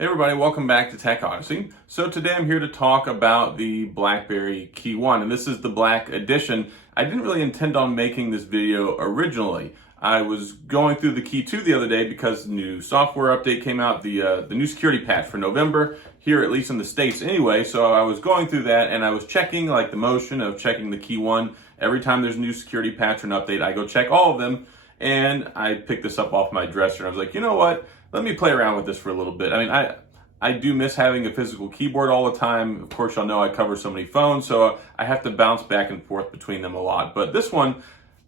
Hey everybody, welcome back to TechOdyssey. So today I'm here to talk about the BlackBerry KEYone, and this is the Black Edition. I didn't really intend on making this video originally. I was going through the Key 2 the other day because the new software update came out, the new security patch for November, here at least in the States anyway. So I was going through that and I was checking like the motion of checking the KEYone. Every time there's a new security patch or an update, I go check all of them. And I picked this up off my dresser and I was like, you know what? Let me play around with this for a little bit. I mean, I do miss having a physical keyboard all the time. Of course, y'all know I cover so many phones, so I have to bounce back and forth between them a lot. But this one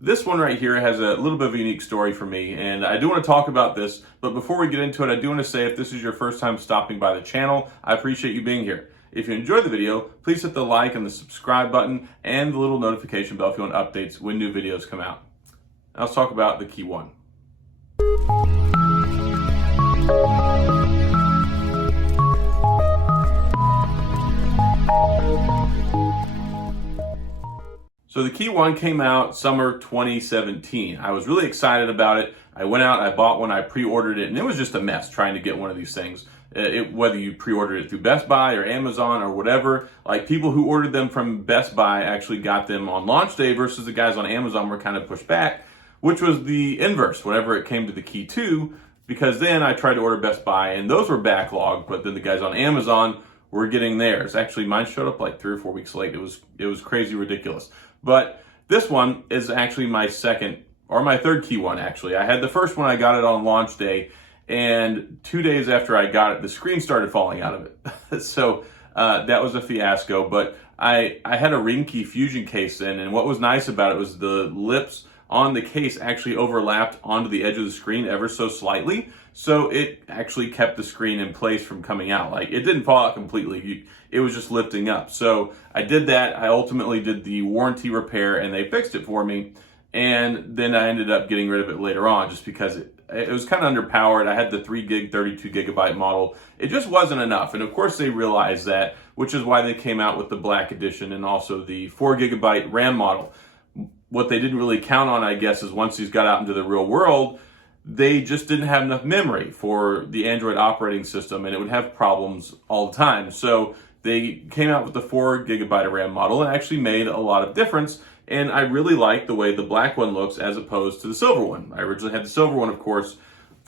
right here has a little bit of a unique story for me, and I do want to talk about this. But before we get into it, I do want to say if this is your first time stopping by the channel, I appreciate you being here. If you enjoyed the video, please hit the like and the subscribe button and the little notification bell if you want updates when new videos come out. Now let's talk about the KEYone. So the KEYone came out summer 2017. I was really excited about it. I went out, I bought one, I pre-ordered it, and it was just a mess trying to get one of these things. Whether you pre-ordered it through Best Buy or Amazon or whatever, like people who ordered them from Best Buy actually got them on launch day versus the guys on Amazon were kind of pushed back, which was the inverse whenever it came to the Key 2, because then I tried to order Best Buy and those were backlogged, but then the guys on Amazon were getting theirs. Actually, mine showed up like 3 or 4 weeks late. It was crazy ridiculous. But this one is actually my second or my third KEYone actually. I had the first one, I got it on launch day, and 2 days after I got it, the screen started falling out of it. So that was a fiasco, but I had a ring key fusion case in, and what was nice about it was the lips on the case actually overlapped onto the edge of the screen ever so slightly. So it actually kept the screen in place from coming out. Like it didn't fall out completely. It was just lifting up. So I did that. I ultimately did the warranty repair and they fixed it for me. And then I ended up getting rid of it later on just because it was kind of underpowered. I had the 3 gig, 32 gigabyte model. It just wasn't enough. And of course they realized that, which is why they came out with the Black Edition and also the 4 gigabyte RAM model. What they didn't really count on, I guess, is once these got out into the real world, they just didn't have enough memory for the Android operating system and it would have problems all the time. So they came out with the 4 gigabyte of RAM model and actually made a lot of difference. And I really like the way the black one looks as opposed to the silver one. I originally had the silver one, of course,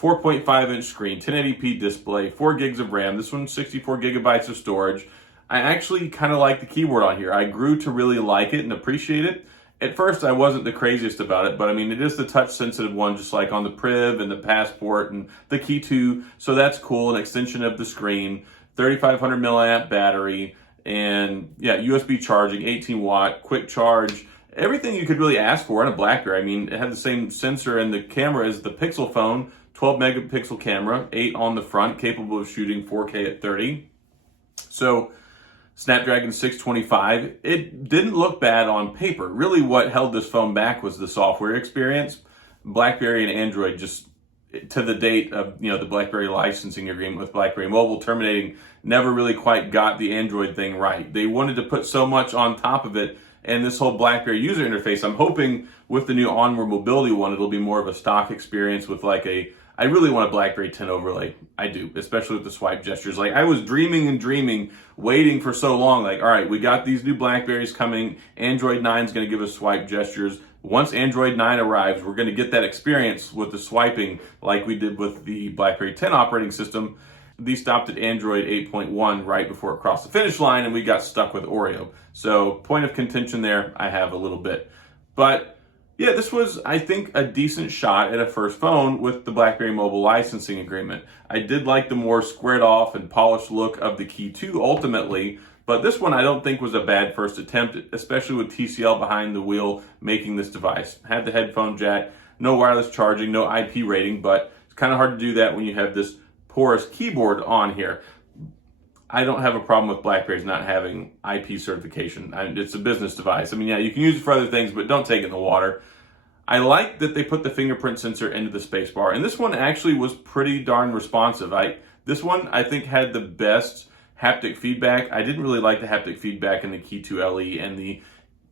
4.5 inch screen, 1080p display, 4 gigs of RAM. This one's 64 gigabytes of storage. I actually kind of like the keyboard on here. I grew to really like it and appreciate it. At first, I wasn't the craziest about it, but I mean, it is the touch-sensitive one, just like on the Priv and the Passport and the Key 2, so that's cool, an extension of the screen, 3,500 milliamp battery, and yeah, USB charging, 18 watt, quick charge, everything you could really ask for in a BlackBerry. I mean, it had the same sensor and the camera as the Pixel phone, 12 megapixel camera, 8 on the front, capable of shooting 4K at 30. So, Snapdragon 625. It didn't look bad on paper. Really what held this phone back was the software experience. BlackBerry and Android just, to the date of the BlackBerry licensing agreement with BlackBerry Mobile terminating, never really quite got the Android thing right. They wanted to put so much on top of it, and this whole BlackBerry user interface, I'm hoping with the new Onward Mobility one, it'll be more of a stock experience with like I really want a BlackBerry 10 overlay. I do, especially with the swipe gestures. Like I was dreaming and dreaming, waiting for so long. Like, all right, we got these new BlackBerries coming. Android 9 is going to give us swipe gestures. Once Android 9 arrives, we're going to get that experience with the swiping like we did with the BlackBerry 10 operating system. These stopped at Android 8.1 right before it crossed the finish line and we got stuck with Oreo. So point of contention there, I have a little bit. But yeah, this was, I think, a decent shot at a first phone with the BlackBerry Mobile licensing agreement. I did like the more squared off and polished look of the Key 2 ultimately, but this one I don't think was a bad first attempt, especially with TCL behind the wheel making this device. Had the headphone jack, no wireless charging, no IP rating, but it's kind of hard to do that when you have this porous keyboard on here. I don't have a problem with BlackBerry's not having IP certification. It's a business device. I mean, yeah, you can use it for other things, but don't take it in the water. I like that they put the fingerprint sensor into the Spacebar, and this one actually was pretty darn responsive. This one, I think, had the best haptic feedback. I didn't really like the haptic feedback in the Key 2 LE, and the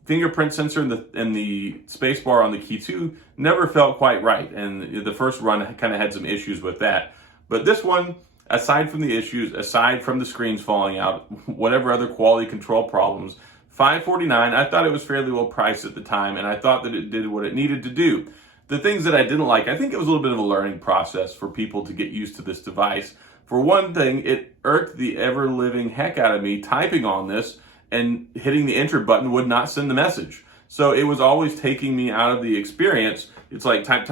fingerprint sensor and the Spacebar on the Key 2 never felt quite right, and the first run kind of had some issues with that. But this one, aside from the issues, aside from the screens falling out, whatever other quality control problems, $549, I thought it was fairly well priced at the time, and I thought that it did what it needed to do. The things that I didn't like, I think it was a little bit of a learning process for people to get used to this device. For one thing, it irked the ever-living heck out of me typing on this, and hitting the enter button would not send the message. So it was always taking me out of the experience. It's like type,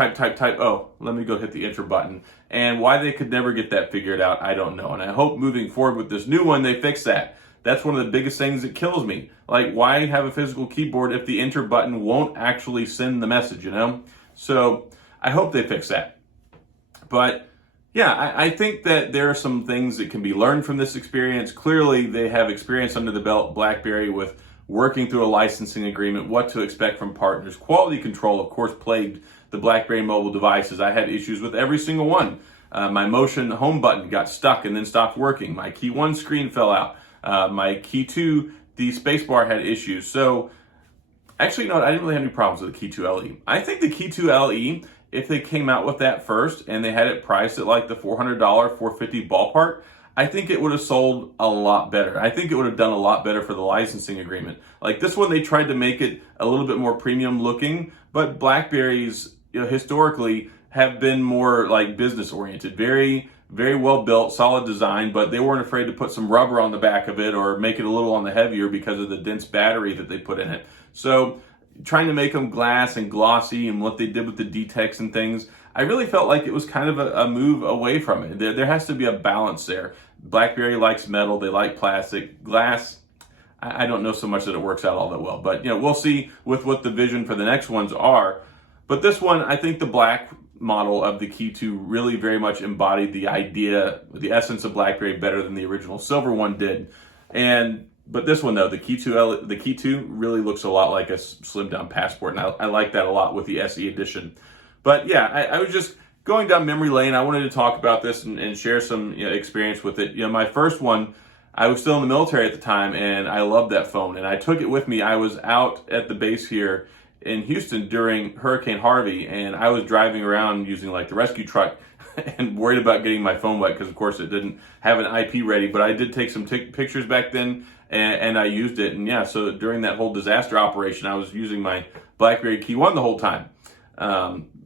oh, let me go hit the enter button. And why they could never get that figured out, I don't know. And I hope moving forward with this new one, they fix that. That's one of the biggest things that kills me. Like, why have a physical keyboard if the enter button won't actually send the message, you know? So I hope they fix that. But yeah, I think that there are some things that can be learned from this experience. Clearly, they have experience under the belt, BlackBerry, with working through a licensing agreement, what to expect from partners. Quality control, of course, plagued the BlackBerry mobile devices. I had issues with every single one. My motion home button got stuck and then stopped working. My KEYone screen fell out. My Key2, the Spacebar had issues. So, actually, you know what? I didn't really have any problems with the Key2 LE. I think the Key2 LE, if they came out with that first and they had it priced at like the $400, $450 ballpark, I think it would have sold a lot better. I think it would have done a lot better for the licensing agreement. Like this one, they tried to make it a little bit more premium looking, but BlackBerries, you know, historically have been more like business oriented, very well built, solid design, but they weren't afraid to put some rubber on the back of it or make it a little on the heavier because of the dense battery that they put in it. So trying to make them glass and glossy and what they did with the D-Tex and things, I really felt like it was kind of a move away from it. There has to be a balance there. BlackBerry likes metal, they like plastic. Glass, I don't know so much that it works out all that well, but you know, we'll see with what the vision for the next ones are. But this one, I think the black model of the Key2 really very much embodied the idea, the essence of BlackBerry better than the original silver one did. But this one though, the Key2 really looks a lot like a slimmed down Passport, and I like that a lot with the SE edition. But yeah, I was just going down memory lane. I wanted to talk about this and share some experience with it. You know, my first one, I was still in the military at the time, and I loved that phone, and I took it with me. I was out at the base here in Houston during Hurricane Harvey, and I was driving around using like the rescue truck and worried about getting my phone wet because, of course, it didn't have an IP ready. But I did take some pictures back then, and I used it. And yeah, so during that whole disaster operation, I was using my BlackBerry KEYone the whole time.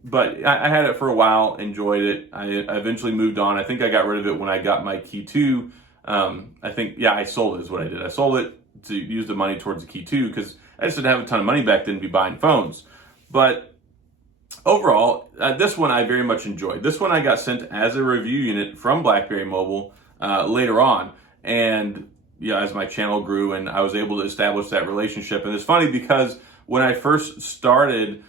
But I had it for a while, enjoyed it. I eventually moved on. I think I got rid of it when I got my Key2. I think, yeah, I sold it is what I did. I sold it to use the money towards the Key2 because I just didn't have a ton of money back then to be buying phones. But overall, this one I very much enjoyed. This one I got sent as a review unit from BlackBerry Mobile later on. And yeah, as my channel grew and I was able to establish that relationship. And it's funny because when I first started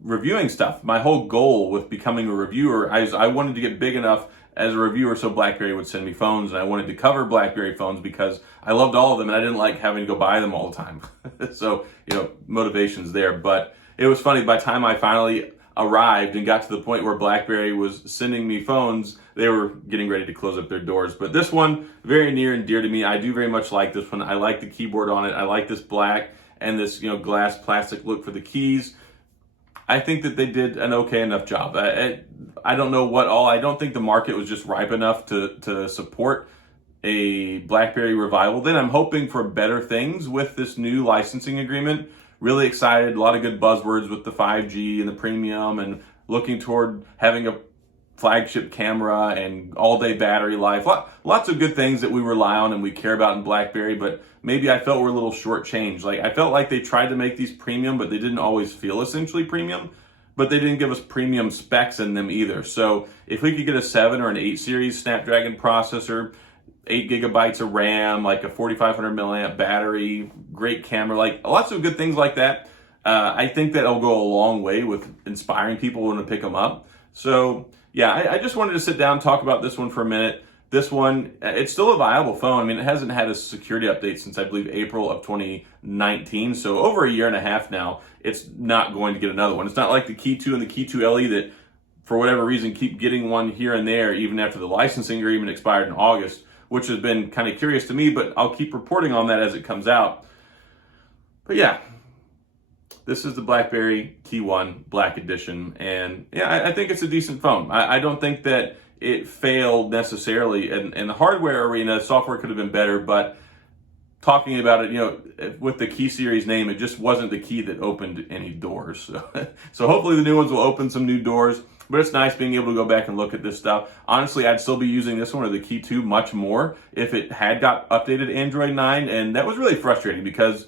reviewing stuff, my whole goal with becoming a reviewer, I wanted to get big enough as a reviewer so BlackBerry would send me phones, and I wanted to cover BlackBerry phones because I loved all of them and I didn't like having to go buy them all the time. So, you know, motivation's there. But it was funny, by the time I finally arrived and got to the point where BlackBerry was sending me phones, they were getting ready to close up their doors. But this one, very near and dear to me. I do very much like this one. I like the keyboard on it. I like this black and this, you know, glass plastic look for the keys. I think that they did an okay enough job. I don't know what all. I don't think the market was just ripe enough to support a BlackBerry revival. Then I'm hoping for better things with this new licensing agreement. Really excited. A lot of good buzzwords with the 5G and the premium, and looking toward having a flagship camera and all-day battery life. Lots of good things that we rely on and we care about in BlackBerry, but maybe I felt we're a little shortchanged. Like, I felt like they tried to make these premium, but they didn't always feel essentially premium, but they didn't give us premium specs in them either. So if we could get a 7 or an 8 series Snapdragon processor, 8 gigabytes of RAM, like a 4,500 milliamp battery, great camera, like lots of good things like that, I think that it'll go a long way with inspiring people when to pick them up. So yeah, I just wanted to sit down and talk about this one for a minute. This one, it's still a viable phone. I mean, it hasn't had a security update since I believe April of 2019. So over a year and a half now, it's not going to get another one. It's not like the Key2 and the Key2 LE that, for whatever reason, keep getting one here and there, even after the licensing agreement expired in August, which has been kind of curious to me, but I'll keep reporting on that as it comes out. But yeah, this is the BlackBerry KEYone Black Edition, and yeah, I think it's a decent phone. I don't think that it failed necessarily. And in the hardware arena, software could have been better, but talking about it, you know, with the Key series name, it just wasn't the key that opened any doors. So hopefully the new ones will open some new doors, but it's nice being able to go back and look at this stuff. Honestly, I'd still be using this one or the Key 2 much more if it had got updated to Android 9, and that was really frustrating because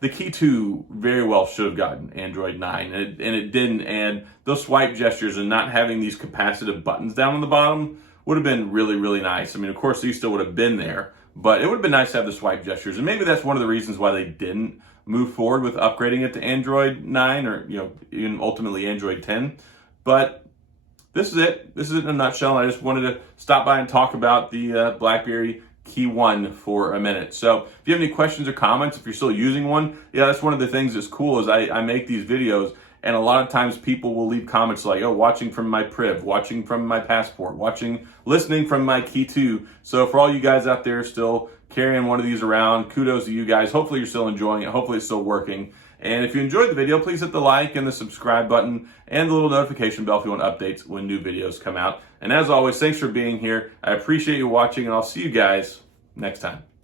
the Key 2 very well should have gotten Android 9, and it didn't, and those swipe gestures and not having these capacitive buttons down on the bottom would have been really, really nice. I mean, of course, these still would have been there, but it would have been nice to have the swipe gestures, and maybe that's one of the reasons why they didn't move forward with upgrading it to Android 9 or, you know, even ultimately Android 10. But this is it. This is it in a nutshell. I just wanted to stop by and talk about the BlackBerry KEYone for a minute. So if you have any questions or comments, if you're still using one, yeah, that's one of the things that's cool is I make these videos, and a lot of times people will leave comments like, oh, watching from my Priv, watching from my Passport, listening from my Key 2. So for all you guys out there still carrying one of these around, kudos to you guys. Hopefully you're still enjoying it. Hopefully it's still working. And if you enjoyed the video, please hit the like and the subscribe button and the little notification bell if you want updates when new videos come out. And as always, thanks for being here. I appreciate you watching, and I'll see you guys next time.